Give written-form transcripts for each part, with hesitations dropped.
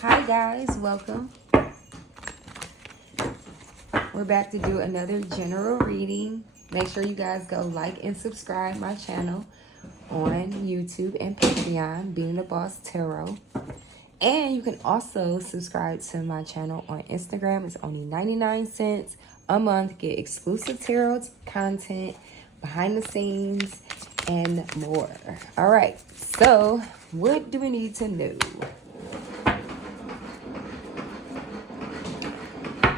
Hi guys, welcome. We're back to do another general reading. Make sure you guys go like and subscribe my channel on YouTube and Patreon, Being the Boss Tarot. And you can also subscribe to my channel on Instagram. It's only 99 cents a month. Get exclusive tarot content, behind the scenes, and more. All right, so what do we need to know?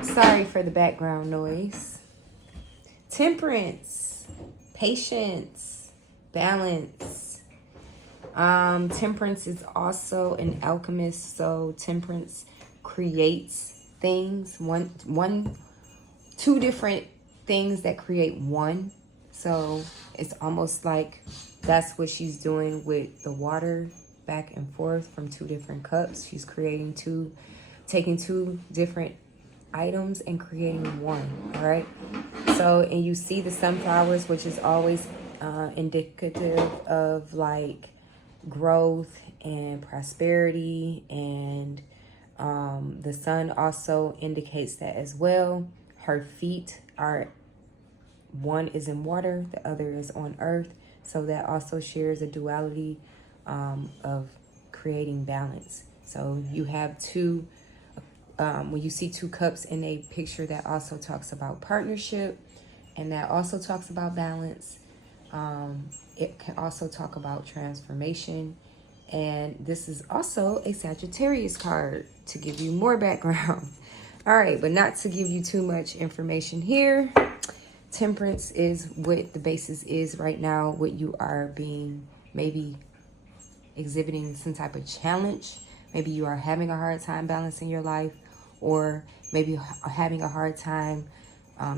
Sorry for the background noise. Temperance, patience, balance. Temperance is also an alchemist, so temperance creates things, two different things that create one. So it's almost like that's what she's doing with the water back and forth from two different cups. She's taking two different items and creating one. All right, so and you see the sunflowers, which is always indicative of like growth and prosperity, and the sun also indicates that as well. Her feet are, one is in water, the other is on earth, so that also shares a duality of creating balance. So you have two when you see two cups in a picture, that also talks about partnership, and that also talks about balance. It can also talk about transformation, and this is also a Sagittarius card to give you more background. All right, but not to give you too much information here. Temperance is what the basis is right now, what you are being maybe exhibiting some type of challenge. Maybe you are having a hard time balancing your life, or maybe having a hard time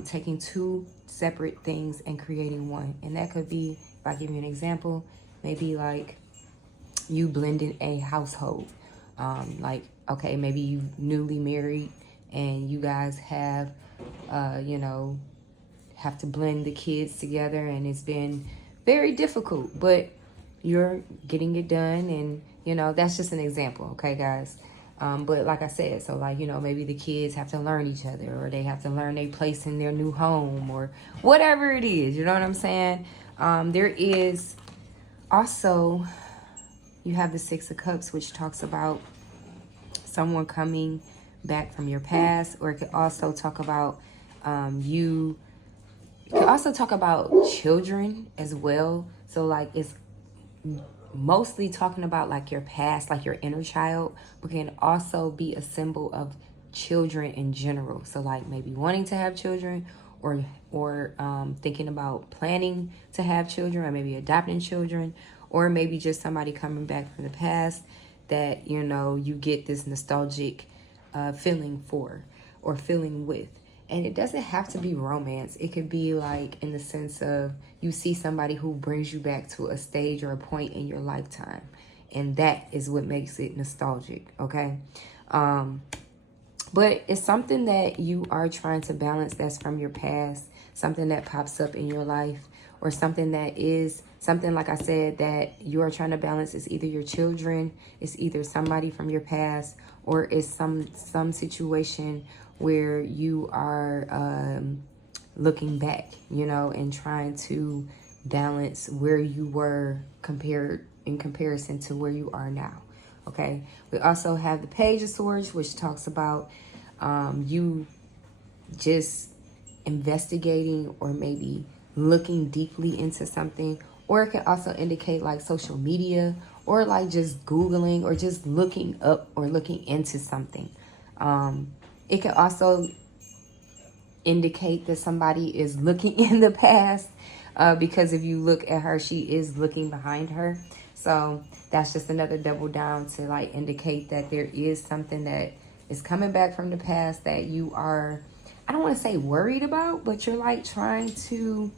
taking two separate things and creating one. And that could be, if I give you an example, maybe like you blending a household. Like, okay, maybe you newly married and you guys have, have to blend the kids together, and it's been very difficult, but you're getting it done. And, that's just an example, okay, guys? But like I said, so like, maybe the kids have to learn each other, or they have to learn their place in their new home, or whatever it is, you know what I'm saying? There is also, you have the Six of Cups, which talks about someone coming back from your past, or it could also talk about you could also talk about children as well. So like it's mostly talking about like your past, like your inner child, but can also be a symbol of children in general. So like maybe wanting to have children, or thinking about planning to have children, or maybe adopting children, or maybe just somebody coming back from the past that you get this nostalgic feeling for, or feeling with. And it doesn't have to be romance. It could be like in the sense of you see somebody who brings you back to a stage or a point in your lifetime. And that is what makes it nostalgic, okay? But it's something that you are trying to balance that's from your past, something that pops up in your life, or something that is something, like I said, that you are trying to balance. Is either your children, it's either somebody from your past, or it's some situation where you are looking back, and trying to balance where you were in comparison to where you are now. Okay, we also have the Page of Swords, which talks about you just investigating, or maybe looking deeply into something, or it can also indicate like social media, or like just Googling, or just looking up or looking into something. It can also indicate that somebody is looking in the past, because if you look at her, she is looking behind her. So that's just another double down to like indicate that there is something that is coming back from the past that you are, I don't want to say worried about, but you're like trying to,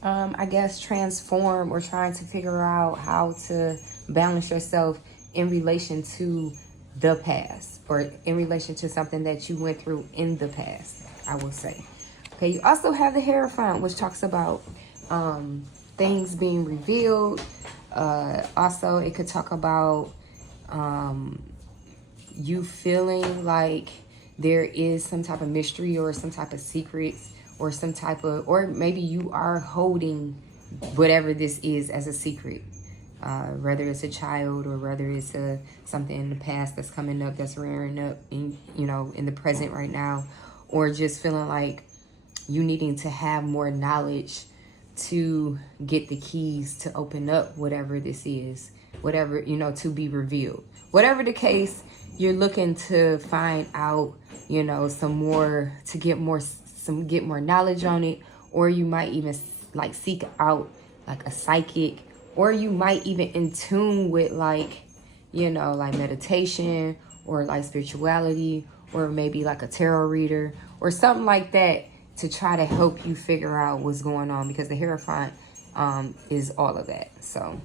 I guess, transform, or trying to figure out how to balance yourself in relation to the past, or in relation to something that you went through in the past, I will say. Okay, you also have the Hierophant, which talks about things being revealed, Also, it could talk about you feeling like there is some type of mystery or some type of secrets or some type of, or maybe you are holding whatever this is as a secret. Whether it's a child or whether it's something in the past that's coming up, that's rearing up in, in the present right now, or just feeling like you needing to have more knowledge to get the keys to open up whatever this is, whatever, to be revealed. Whatever the case, you're looking to find out, some more, to get more knowledge on it, or you might even like seek out like a psychic, or you might even in tune with like meditation or like spirituality, or maybe like a tarot reader or something like that, to try to help you figure out what's going on, because the Hierophant is all of that. So,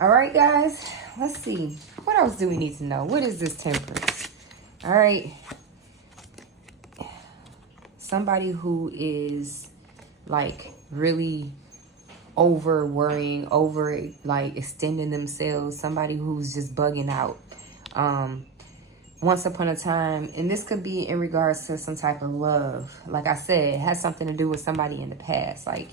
all right, guys, let's see. What else do we need to know? What is this Temperance? All right. Somebody who is like really over worrying, over like extending themselves. Somebody who's just bugging out. Once upon a time, and this could be in regards to some type of love. Like I said, it has something to do with somebody in the past. Like,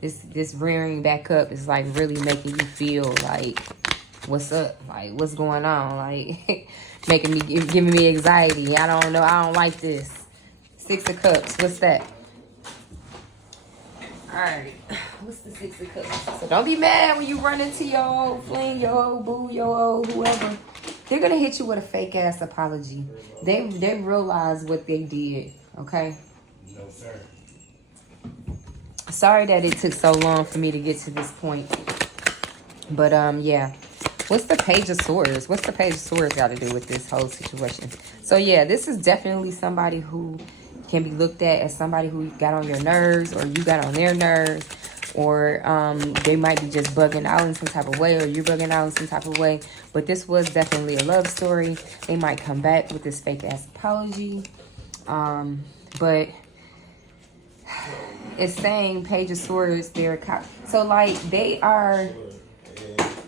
this rearing back up is like really making you feel like, what's up? Like, what's going on? Like, giving me anxiety. I don't know. I don't like this. 6 of Cups. What's that? All right. What's the 6 of Cups? So don't be mad when you run into your old fling, your old boo, your old whoever. They're going to hit you with a fake ass apology. They realize what they did. Okay? No, sir. Sorry that it took so long for me to get to this point. But, yeah. What's the Page of Swords? What's the Page of Swords got to do with this whole situation? So, yeah, this is definitely somebody who can be looked at as somebody who got on your nerves, or you got on their nerves, or they might be just bugging out in some type of way, or you're bugging out in some type of way. But this was definitely a love story. They might come back with this fake ass apology. But it's saying Page of Swords, they're so like they are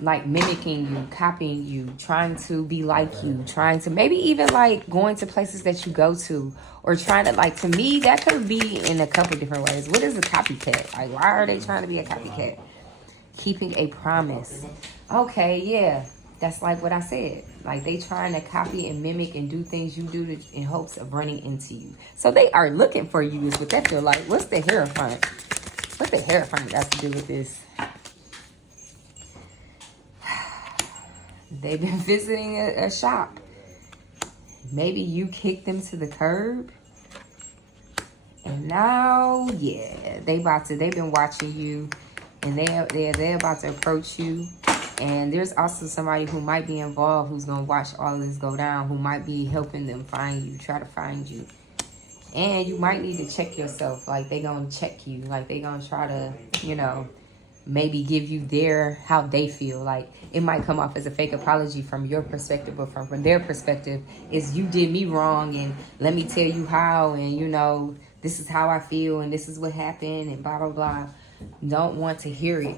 like mimicking you, copying you, trying to be like you, trying to maybe even like going to places that you go to, or trying to, like, to me, that could be in a couple different ways. What is a copycat? Like, why are they trying to be a copycat? Keeping a promise. Okay, yeah. That's like what I said. Like, they trying to copy and mimic and do things you do in hopes of running into you. So they are looking for you is what that feel like. What's the Hierophant? What's the Hierophant got to do with this? They've been visiting a shop. Maybe you kicked them to the curb. And now, yeah, they've been watching you, and they're about to approach you. And there's also somebody who might be involved who's gonna watch all of this go down, who might be helping them find you, try to find you. And you might need to check yourself. Like, they gonna check you. Like, they gonna try to, maybe give you how they feel. Like, it might come off as a fake apology from your perspective, but from their perspective is, you did me wrong, and let me tell you how, and this is how I feel, and this is what happened, and blah blah blah. Don't want to hear it,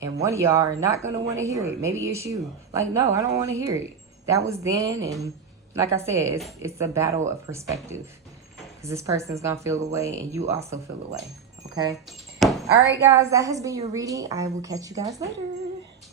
and one of y'all are not gonna want to hear it. Maybe it's you. Like, no, I don't want to hear it. That was then, and like I said, it's a battle of perspective, because this person's gonna feel the way, and you also feel the way. Okay. All right, guys, that has been your reading. I will catch you guys later.